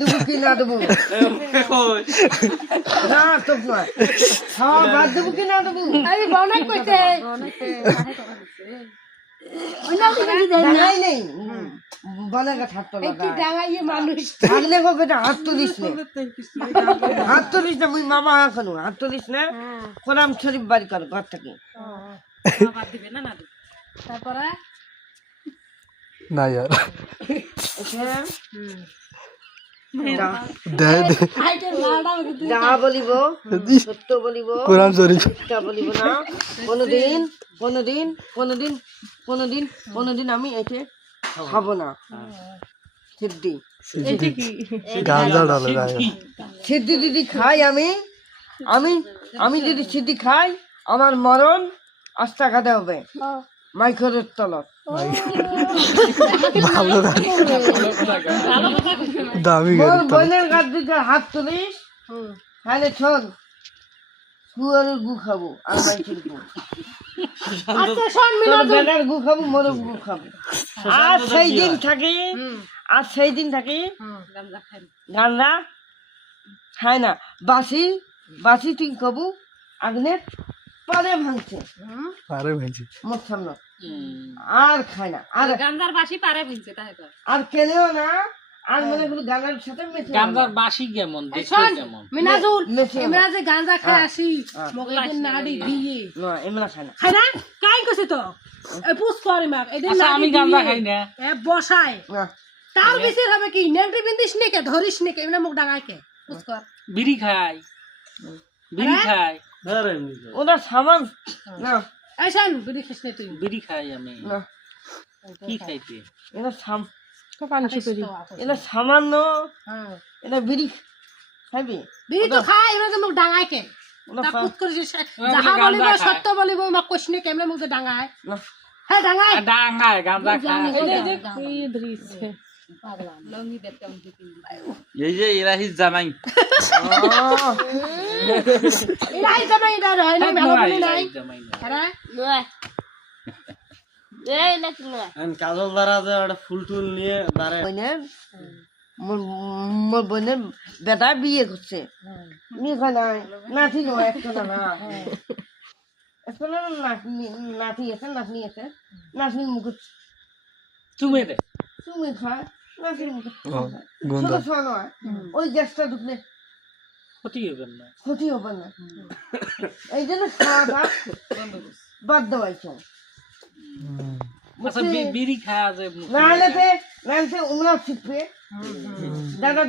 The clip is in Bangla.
দেবো কি না দেবো না তো নয় খাওয়া বাদ দেবো কি না দেবো আমি বনাক কইতে ডাঙাই নেই বনাকে থাকতো একটু ডাঙাইয়ে মানুষ থাকলে কবে হাত তুলিস না হাত তুলিস না মুই মামা এখনো হাত তুলিস না কোরআন শরীফ বাড়ি কর ঘর থেকে তারপরে না यार আইটেম লাড়া কিন্তু যা বলিব সত্য বলিব कुरान शरीफ মিথ্যা বলিব না কোনোদিন আমি একে খাবো না সিদ্ধি गांजा डाल रहा है সিদ্ধি যদি খাই আমি যদি সিদ্ধি খাই আমার মরণ আস্থা খাতে হবে মাইক্রোর তলত दामी মোর गाड़ी বোনের কাছ থেকে হাত তুলিস তাহলে শোন শুয়ারের গু খাবো আর মাইকের গু আচ্ছা শোন তোর বেটার গু খাবো মোর গু খাবো আর সেই দিন থাকি গান্না খায় না বাসি তুই খাবো আগ্নের পরে ভাঙছে अरे भाई जी মোর সামনে আর খায় না আর গান্দার বাসি পারে বুঝছে তাই তো আর কেনেও না আর মনে করি গান্নার সাথে মেশে গান্দার বাসি কেমন দেখতে শোন কেমন মিনাজুল মেশে আমরা যে গাঁজা খাই আসি মগের নাড়ি দিয়ে না এমনা খায় না খাই না কাই কইছে তো এই পুষ করে মাক এদের আচ্ছা, নাড়ি আমি গাঁজা দিয়ে খাই না। এ বসায় না তার বেশি হবে কি নেংটি বিন্দিস নে কে ধরিস নে কে এমনি মুখ ডাঙায় কে পুষ কর বিড়ি খাই বিড়ি খাই ওটা সামান না আইসান বিড়ি খাস নে তুই বিড়ি খাই আমি না কি খাইতে এটা তো পানছি করি এটা সামান্য হ্যাঁ এটা বিড়ি খাবি বিড়ি তো খাই এমনি মুখ ডাঙায় কে ওটা তা পা- পুষ করিস ওরা যাহা গাঁজা বলিব খায়। সত্য বলিব মা কইস নে কেমনে মুখ ডাঙায় না হ্যাঁ ডাঙায় ডাঙায় গাঁজা খাই এই যে এরাহি জামাই এরাই জামাই এটা হয় না ভালো বলি নাই জামাই না। আরে কাজল দ্বারা যে একটা ফুল টুল নিয়ে দাঁড়ায় বোনের মোর বোনের বেটা বিয়ে করছে বিয়ে হয় নাই নাতি নয় একটা না একটা না নাতি আছে নাতনি আছে নাতনির মুখে চুমে দে তুমি খায় নাতির মুখে गुंडा ছোট ছোট নয় ওই গ্যাসটা ঢুকলে ক্ষতি হবে না ক্ষতি হবে না এই জন্য খাওয়াটা বাদ দেওয়াইছ আচ্ছা বিড়ি খাওয়া যায় নাহলে উমরাও শিখবে দাদা